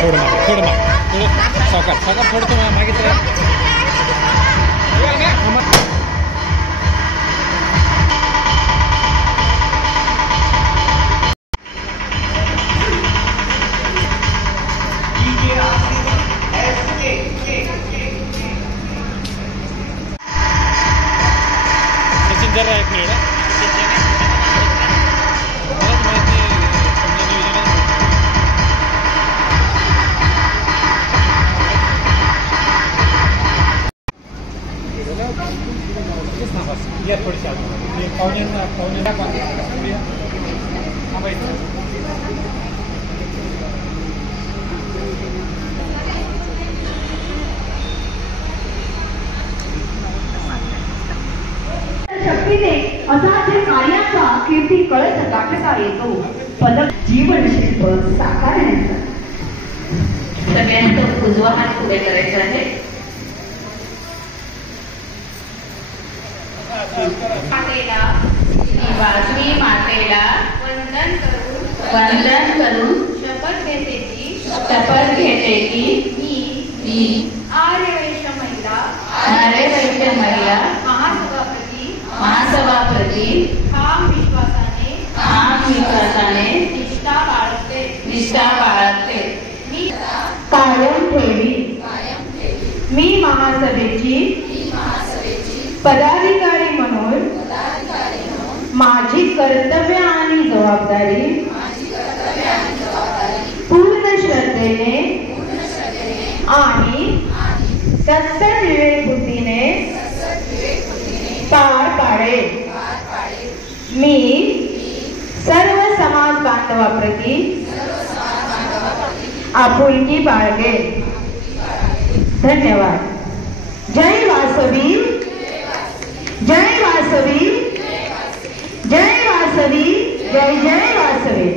थोडं सावकार थोडं तुम्हाला मागितलं जरा एक मिनिट शक्तीने असाध्य कार्याचा कीर्ती कळत गाठता येतो. पदक जीवन शिल्प साकारण्याचा. सगळ्यांचं उजवा हात पुढे करायचा आहे. वाजवी मातेला वंदन करून शपथ घेते की मी आर्यवैश्य महिला महासभापती ठाम विश्वासाने निष्ठा बाळगते. कायम ठेवी. मी महासभेची पदाधिकारी म्हणून माझी कर्तव्य आणि जबाबदारी पूर्ण श्रद्धेने आणि सत्सविवेक बुद्धीने पार पाडेल. मी सर्व समाज बांधवाप्रती आपुलकी बाळगेल. धन्यवाद. जय वासवी. जय वासवी. जय वासवी. जय जय वासवी.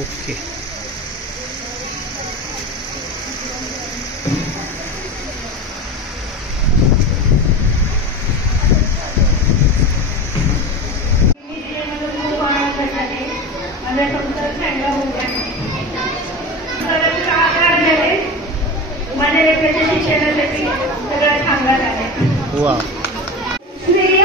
ओके. शिक्षणासाठी सगळं सांगत आहे. वा. श्रेय